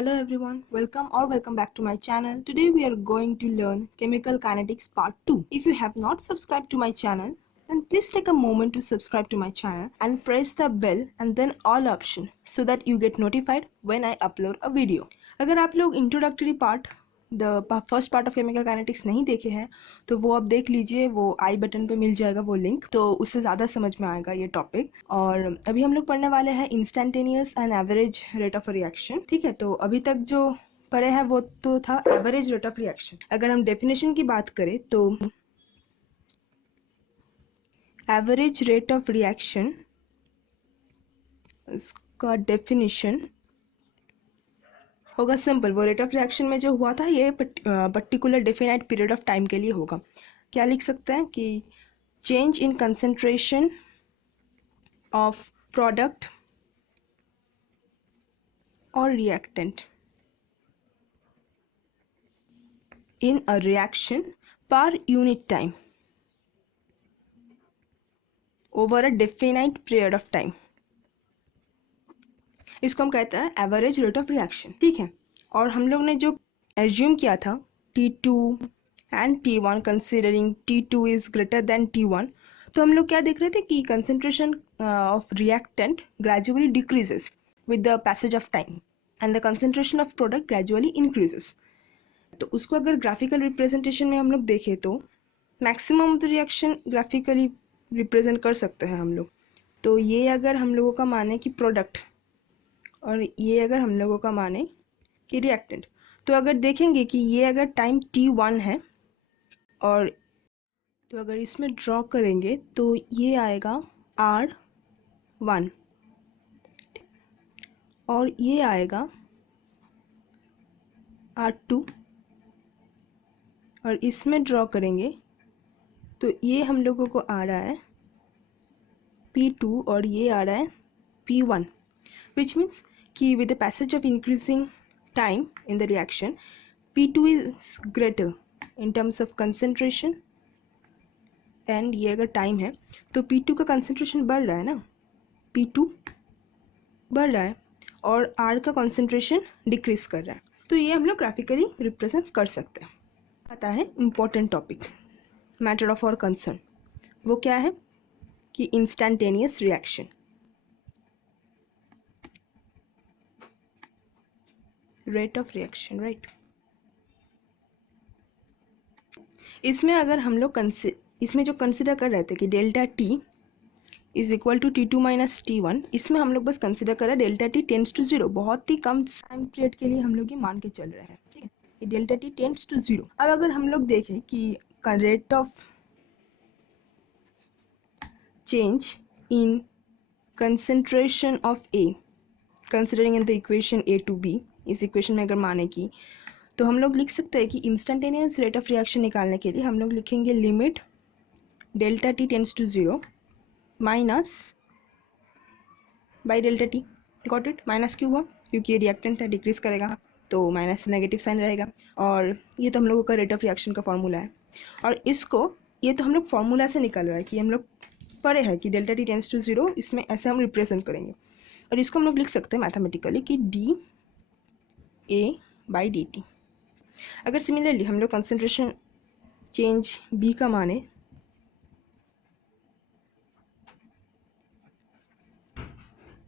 Hello everyone, welcome back to my channel. Today we are going to learn Chemical Kinetics Part 2. If you have not subscribed to my channel, then please take a moment to subscribe to my channel and press the bell and then all option so that you get notified when I upload a video. अगर आप लोग introductory part the first part of chemical kinetics नहीं देखे हैं तो वो आप देख लीजिए, वो आई बटन पे मिल जाएगा वो लिंक, तो उससे ज़्यादा समझ में आएगा ये टॉपिक। और अभी हम लोग पढ़ने वाले हैं instantaneous and average rate of reaction. ठीक है, तो अभी तक जो पढ़े हैं वो तो था एवरेज रेट ऑफ रिएक्शन। अगर हम डेफिनेशन की बात करें तो एवरेज रेट ऑफ रिएक्शन, इसका डेफिनेशन होगा सिंपल। वो रेट ऑफ रिएक्शन में जो हुआ था ये particular definite period of time के लिए होगा। क्या लिख सकते हैं कि change in concentration of product और reactant in a reaction per unit time over a definite period of time, इसको हम कहते हैं एवरेज रेट ऑफ रिएक्शन। ठीक है, और हम लोग ने जो एज्यूम किया था T2 and T1 considering T2 is greater than T1, तो हम लोग क्या देख रहे थे कि concentration of reactant gradually decreases with the passage of time and the concentration of product gradually increases. तो उसको अगर ग्राफिकल रिप्रेजेंटेशन में हम लोग देखें तो maximum of the reaction graphically represent कर सकते हैं हम लोग। तो ये अगर हम लोगों का माने कि प्रोडक्ट और ये अगर हम लोगों का माने कि रिएक्टेंट, तो अगर देखेंगे कि ये अगर टाइम T1 है और तो अगर इसमें ड्रॉ करेंगे तो ये आएगा R1 और ये आएगा R2 और इसमें ड्रॉ करेंगे तो ये हम लोगों को आ रहा है P2 और ये आ रहा है P1, which means कि with the passage of increasing time in the reaction P2 is greater in terms of concentration and ये अगर टाइम है तो P2 का कंसंट्रेशन बढ़ रहा है ना, P2 बढ़ रहा है और R का कंसंट्रेशन डिक्रीज कर रहा है। तो ये हम लोग ग्राफिकली रिप्रेजेंट कर सकते हैं। आता है important topic, matter of our concern, वो क्या है कि instantaneous reaction. Rate of reaction, right. इसमें अगर हम लोग इसमें जो कंसिडर कर रहे थे कि delta T is equal to T2 minus T1, इसमें हम लोग बस कंसिडर कर रहे हैं delta T tends to zero. बहुत ही कम टाइम पीरियड के लिए हम लोग ये मान के चल रहे हैं। ठीक है, ये delta T tends to zero. अब अगर हम लोग देखें कि rate of change in concentration of A considering in the equation A to B, इस इक्वेशन में अगर माने की तो हम लोग लिख सकते हैं कि इंस्टेंटेनियस रेट ऑफ रिएक्शन निकालने के लिए हम लोग लिखेंगे limit delta T tends to zero minus by delta T. Got it? Minus क्यों हुआ? क्योंकि ये रिएक्टेंट है, डिक्रीज करेगा तो माइनस नेगेटिव साइन रहेगा। और ये तो हम लोगों का रेट ऑफ रिएक्शन का फॉर्मूला है और इसको ये तो हम लोग फॉर्मूला से निकाल रहा है कि हम लोग पढ़े हैं कि delta T tends to zero, इसमें ऐसे हम रिप्रेजेंट करेंगे और इसको हम लोग लिख सकते हैं मैथमेटिकली कि D A by D T. अगर सिमिलरली हम लोग कंसंट्रेशन चेंज बी का माने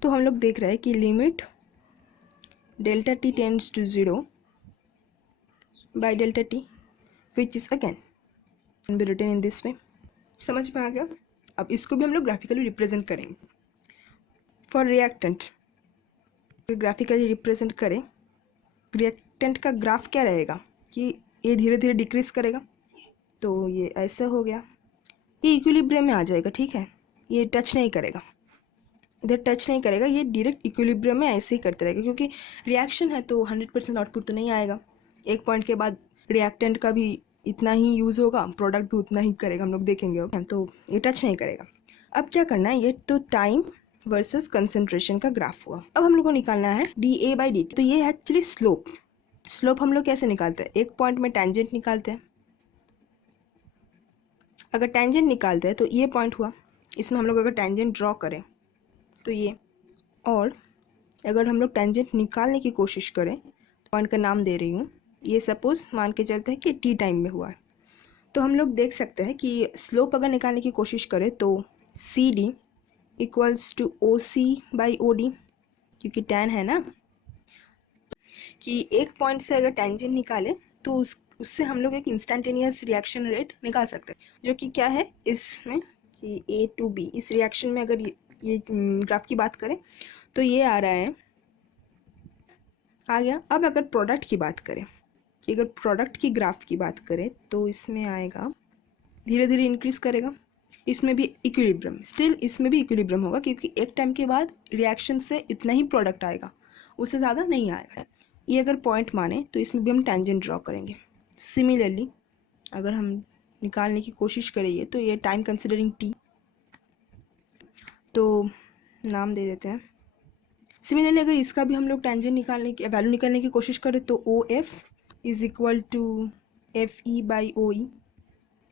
तो हम लोग देख रहे हैं कि limit delta T tends to zero by delta T which is again can be written in this way. समझ में आ गया? अब इसको भी हम लोग ग्राफिकली रिप्रेजेंट करेंगे। फॉर रिएक्टेंट ग्राफिकली रिप्रेजेंट करें, रिएक्टेंट का ग्राफ क्या रहेगा कि ये धीरे धीरे डिक्रीज करेगा, तो ये ऐसा हो गया, ये इक्विलिब्रियम में आ जाएगा। ठीक है, ये टच नहीं करेगा, इधर टच नहीं करेगा, ये डायरेक्ट इक्विलिब्रियम में ऐसे ही करते रहेगा क्योंकि रिएक्शन है तो 100% आउटपुट तो नहीं आएगा। एक पॉइंट के बाद रिएक्टेंट का भी इतना ही यूज़ होगा, प्रोडक्ट भी उतना ही करेगा, हम लोग देखेंगे अब, तो ये टच नहीं करेगा। अब क्या करना है, ये तो टाइम वर्सेस कंसंट्रेशन का ग्राफ हुआ। अब हम लोग को निकालना है D A by D T. तो ये है एक्चुअली स्लोप। स्लोप हम लोग कैसे निकालते हैं? एक पॉइंट में टेंजेंट निकालते हैं। अगर टेंजेंट निकालते हैं तो ये पॉइंट हुआ, इसमें हम लोग अगर टेंजेंट ड्रॉ करें तो ये, और अगर हम लोग टेंजेंट निकालने की कोशिश करें पॉइंट का नाम दे रही हूँ, ये सपोज मान के चलते हैं कि टी टाइम में हुआ है, तो हम लोग देख सकते हैं कि स्लोप अगर निकालने की कोशिश करें तो C D equals to O C by O D, क्योंकि टैन है ना, कि एक पॉइंट से अगर टेंजेंट निकाले तो उससे हम लोग एक इंस्टेंटेनियस रिएक्शन रेट निकाल सकते हैं, जो कि क्या है इसमें कि ए टू बी, इस रिएक्शन में अगर ये ग्राफ की बात करें तो ये आ रहा है, आ गया। अब अगर प्रोडक्ट की बात करें, कि अगर प्रोडक्ट की ग्राफ की बात करें तो इसमें आएगा, धीरे धीरे इंक्रीज करेगा, इसमें भी इक्विलिब्रियम, स्टिल इसमें भी इक्विलिब्रियम होगा, क्योंकि एक टाइम के बाद रिएक्शन से इतना ही प्रोडक्ट आएगा, उससे ज़्यादा नहीं आएगा। ये अगर पॉइंट माने तो इसमें भी हम टेंजेंट ड्रॉ करेंगे। सिमिलरली अगर हम निकालने की कोशिश करेंगे तो ये टाइम कंसिडरिंग टी, तो नाम दे देते हैं। सिमिलरली अगर इसका भी हम लोग टेंजेंट निकालने की वैल्यू निकालने की कोशिश करें तो O F is equal to F E by O E.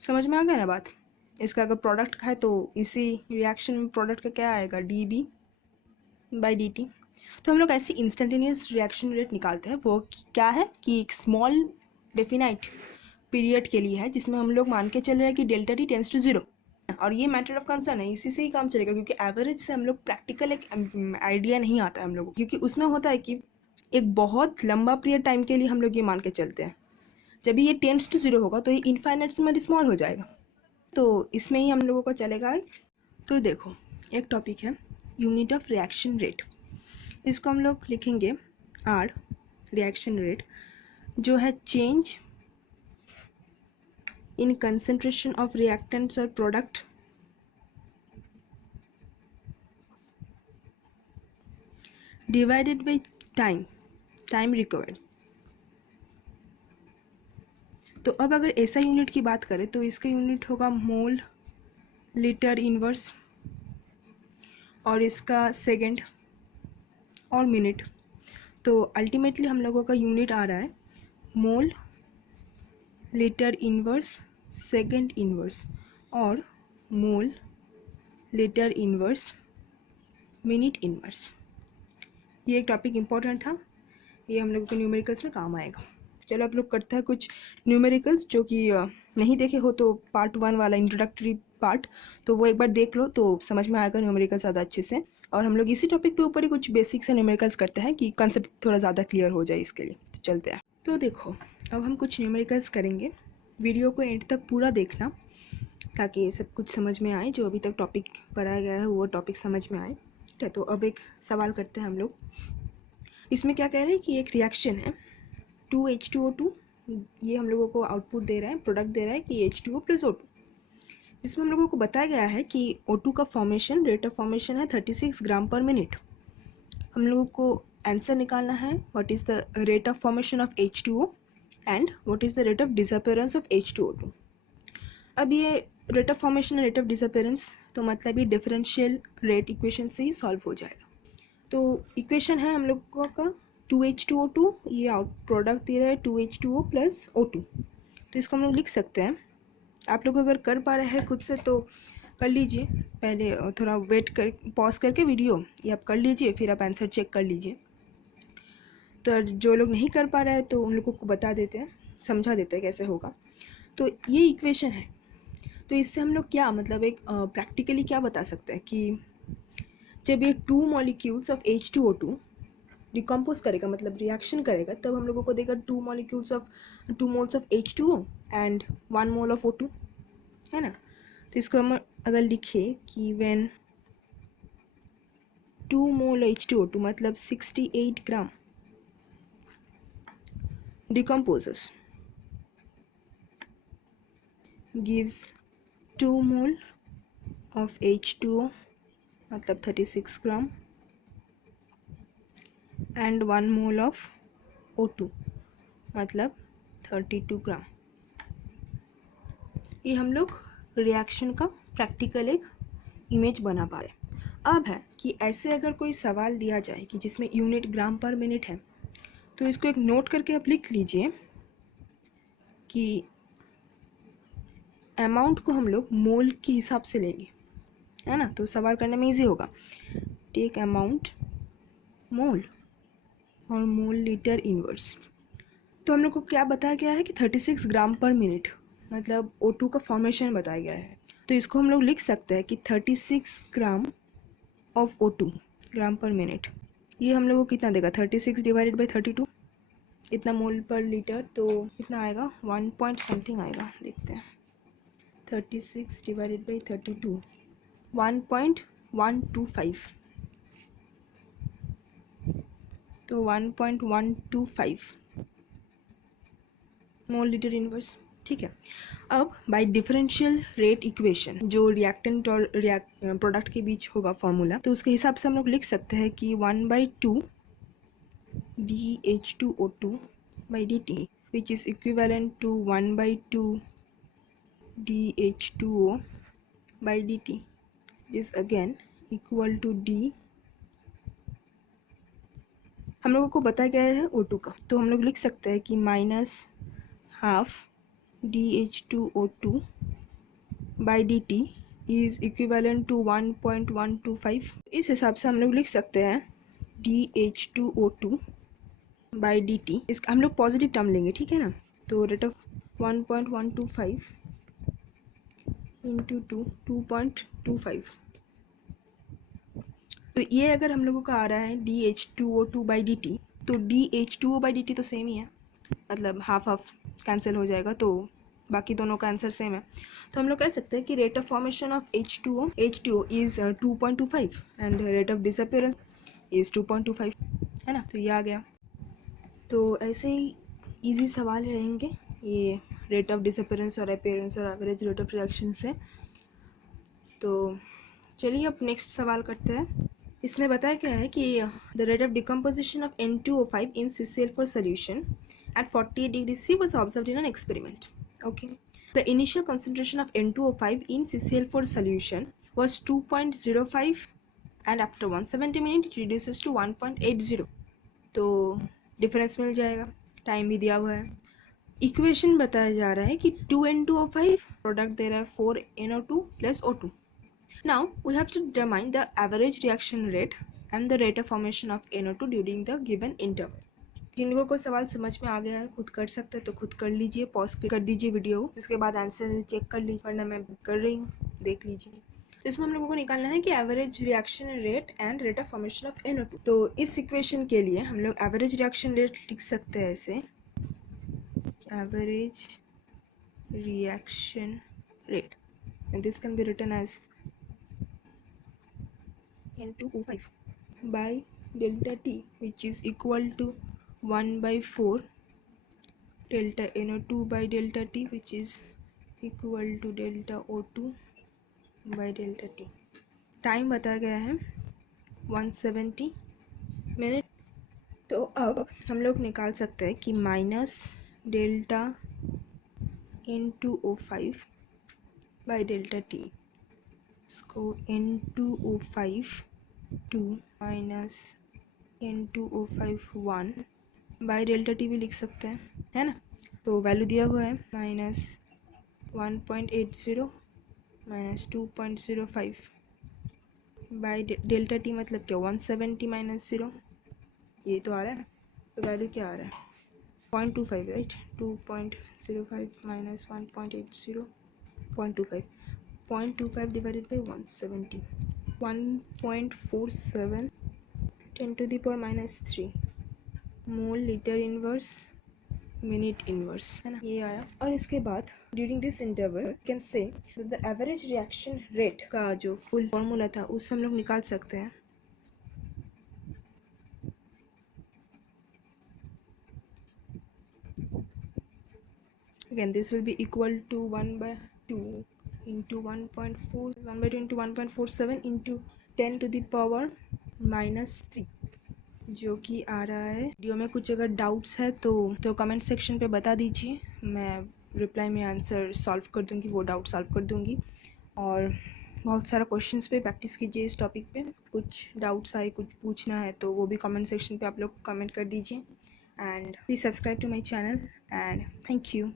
समझ में आ गया ना बात। इसका अगर प्रोडक्ट का है तो इसी रिएक्शन में प्रोडक्ट का क्या आएगा, D B by D T. तो हम लोग ऐसी इंस्टेंटेनियस रिएक्शन रेट निकालते हैं, वो क्या है कि एक स्मॉल डेफिनाइट पीरियड के लिए है, जिसमें हम लोग मान के चल रहे हैं कि delta T tends to zero, और ये मैटर ऑफ कंसर्न है, इसी से ही काम चलेगा, क्योंकि एवरेज से हम लोग प्रैक्टिकल एक आइडिया नहीं आता है हम लोगों को, क्योंकि उसमें होता है कि एक बहुत लंबा पीरियड टाइम के लिए हम लोग ये मान के चलते हैं, जब ये टेंड्स टू जीरो होगा तो ये इनफाइनाइट से स्मॉल हो जाएगा, तो इसमें ही हम लोगों को चलेगा। तो देखो एक टॉपिक है यूनिट ऑफ रिएक्शन रेट, इसको हम लोग लिखेंगे आर, रिएक्शन रेट जो है change in concentration of reactants और product divided by time required. तो अब अगर ऐसा यूनिट की बात करें तो इसका यूनिट होगा मोल लीटर इनवर्स, और इसका सेकंड और मिनट। तो अल्टीमेटली हम लोगों का यूनिट आ रहा है mole litre inverse second inverse और mole litre inverse minute inverse. ये एक टॉपिक इम्पोर्टेंट था, ये हम लोगों के न्यूमेरिकल्स में काम आएगा। चलो आप लोग करते हैं कुछ न्यूमेरिकल्स, जो कि नहीं देखे हो तो पार्ट 1 वाला इंट्रोडक्टरी पार्ट, तो वो एक बार देख लो तो समझ में आएगा न्यूमेरिकल्स ज़्यादा अच्छे से। और हम लोग इसी टॉपिक पे ऊपर ही कुछ बेसिक्स से न्यूमेरिकल्स करते हैं कि कंसेप्ट थोड़ा ज़्यादा क्लियर हो जाए इसके लिए। तो चलते हैं। तो देखो अब हम कुछ न्यूमेरिकल्स करेंगे, वीडियो को एंड तक पूरा देखना ताकि ये सब कुछ समझ में आए, जो अभी तक टॉपिक पढ़ाया गया है वो टॉपिक समझ में आए। ठीक है, तो अब एक सवाल करते हैं हम लोग। इसमें क्या कह रहे हैं कि एक रिएक्शन है 2H2O2, ये हम लोगों को आउटपुट दे रहा है, प्रोडक्ट दे रहा है कि H2O प्लस O2, जिसमें हम लोगों को बताया गया है कि O2 का फॉर्मेशन, रेट ऑफ फॉर्मेशन है 36 ग्राम पर मिनट। हम लोगों को आंसर निकालना है what is the rate of formation of H2O and what is the rate of disappearance of H2O2। अब ये रेट ऑफ फॉर्मेशन और रेट ऑफ डिसअपियरेंस तो मतलब ये डिफरेंशियल रेट इक्वेशन से ही सॉल्व हो जाएगा। तो इक्वेशन है हम लोगों का 2H2O2, ये आउट प्रोडक्ट दे रहा है 2H2O प्लस O2, तो इसको हम लोग लिख सकते हैं। आप लोग अगर कर पा रहे हैं खुद से तो कर लीजिए, पहले थोड़ा वेट कर, पॉज करके वीडियो ये आप कर लीजिए, फिर आप आंसर चेक कर लीजिए। तो जो लोग नहीं कर पा रहे हैं तो उन लोगों को बता देते हैं, समझा देते हैं कैसे होगा। तो ये इक्वेशन है, तो इससे हम लोग क्या मतलब एक प्रैक्टिकली क्या बता सकते हैं कि जब ये 2 मॉलिक्यूल्स ऑफ H2O2 डिकम्पोज करेगा, मतलब रिएक्शन करेगा, तब हम लोगों को देगा 2 moles of H2O and 1 mole of O2, है ना। तो इसको हम अगर लिखे कि व्हेन 2 मोल H2O2 मतलब 68 ग्राम decomposes gives 2 mole of H2O मतलब 36 gram and 1 mole of O2 मतलब 32 ग्राम। ये हम लोग रिएक्शन का प्रैक्टिकल एक इमेज बना पा रहे। अब है कि ऐसे अगर कोई सवाल दिया जाए कि जिसमें यूनिट ग्राम पर मिनट है, तो इसको एक नोट करके आप लिख लीजिए कि अमाउंट को हम लोग मोल के हिसाब से लेंगे, है ना, तो सवाल करने में इजी होगा। टेक अमाउंट मोल और मोल लीटर इनवर्स। तो हम लोग को क्या बताया गया है कि 36 ग्राम पर मिनट मतलब O2 का फॉर्मेशन बताया गया है। तो इसको हम लोग लिख सकते हैं कि 36 ग्राम ऑफ O2 ग्राम पर मिनट, ये हम लोग को कितना देगा 36 डिवाइडेड बाई 32, इतना मोल पर लीटर, तो कितना आएगा 1 पॉइंट समथिंग आएगा, देखते हैं 36 डिवाइडेड बाई 32 1.125, तो 1.125 मोल लीटर इनवर्स। ठीक है, अब बाय डिफरेंशियल रेट इक्वेशन जो रिएक्टेंट और प्रोडक्ट के बीच होगा फॉर्मूला, तो उसके हिसाब से हम लोग लिख सकते हैं कि 1/2 DH2O2 by dt which is equivalent to 1/2 DH2O by dt which is again equal to D, हम लोगों को बताया गया है O2 का, तो हम लोग लिख सकते हैं कि -12 DH2O2 by dt is equivalent to 1.125। इस हिसाब से हम लोग लिख सकते हैं DH2O2 by dt, इस हम लोग पॉजिटिव टर्म लेंगे, ठीक है ना, तो रेट ऑफ 1.125 इंटू 2.25, तो ये अगर हम लोगों का आ रहा है DH2O2 by dt, तो DH2O by dt तो सेम ही है, मतलब हाफ हाफ कैंसिल हो जाएगा, तो बाकी दोनों का आंसर सेम है। तो हम लोग कह सकते हैं कि rate of formation of H2O is 2.25 and rate of disappearance is 2.25, है ना, तो ये आ गया। तो ऐसे ही इजी सवाल रहेंगे ये रेट ऑफ डिसअपियरेंस और अपीयरेंस और एवरेज रेट ऑफ रिएक्शन से। तो चलिए अब नेक्स्ट सवाल करते हैं। इसमें बताया गया है कि the rate of decomposition of N2O5 in CCl4 solution at 48 degrees C was observed in an experiment. Okay. The initial concentration of N2O5 in CCl4 solution was 2.05 and after 170 minutes it reduces to 1.80. तो difference मिल जाएगा, time भी दिया हुआ है। Equation बताया जा रहा है कि 2N2O5 प्रोडक्ट दे रहा है 4NO2 plus O2. Now we have to determine the average reaction rate and the rate of formation of NO2 during the given interval. जिन लोगों को सवाल समझ में आ गया है खुद कर सकते हैं तो खुद कर लीजिए, पॉज कर दीजिए वीडियो, उसके बाद आंसर चेक कर लीजिए, वरना मैं कर रही हूँ, देख लीजिए। तो इसमें हम लोगों को निकालना है कि average reaction rate and rate of formation of NO2। तो इस इक्वेशन के लिए हम लोग एवरेज रिएक्शन रेट लिख सकते हैं ऐसे, average reaction rate, and this can be written as N2O5 by delta T which is equal to 1/4 delta NO2 by delta T which is equal to delta O2 by delta T। Time बताया गया है 170 minute. तो अब हम लोग निकाल सकते हैं कि minus delta N2O5 by delta T, इसको N2O5 2 minus N2O5 1 by delta T भी लिख सकते हैं, है ना। तो वैल्यू दिया हुआ है -1.80 माइनस 2.05 बाई डेल्टा टी, मतलब क्या 170 माइनस 0, ये तो आ रहा है, तो वैल्यू क्या आ रहा है 0.25, right. 2.05 minus 1.80 0.25 divided by 170, 1.47 10 to the power -3 mole litre inverse minute inverse, है ना, ये आया। और इसके बाद during this interval can say the average reaction rate का जो फुल फॉर्मूला था उससे हम लोग निकाल सकते हैं। Again this will be equal to 1/2 into 1.4 1/2 into 1.47 into 10 to the power -3, जो कि आ रहा है। वीडियो में कुछ अगर डाउट्स है तो कमेंट सेक्शन पे बता दीजिए, मैं रिप्लाई में आंसर सॉल्व कर दूंगी, वो डाउट सॉल्व कर दूंगी। और बहुत सारा क्वेश्चंस पे प्रैक्टिस कीजिए इस टॉपिक पे, कुछ डाउट्स आए, कुछ पूछना है तो वो भी कमेंट सेक्शन पे आप लोग कमेंट कर दीजिए। And please subscribe to my channel and thank you.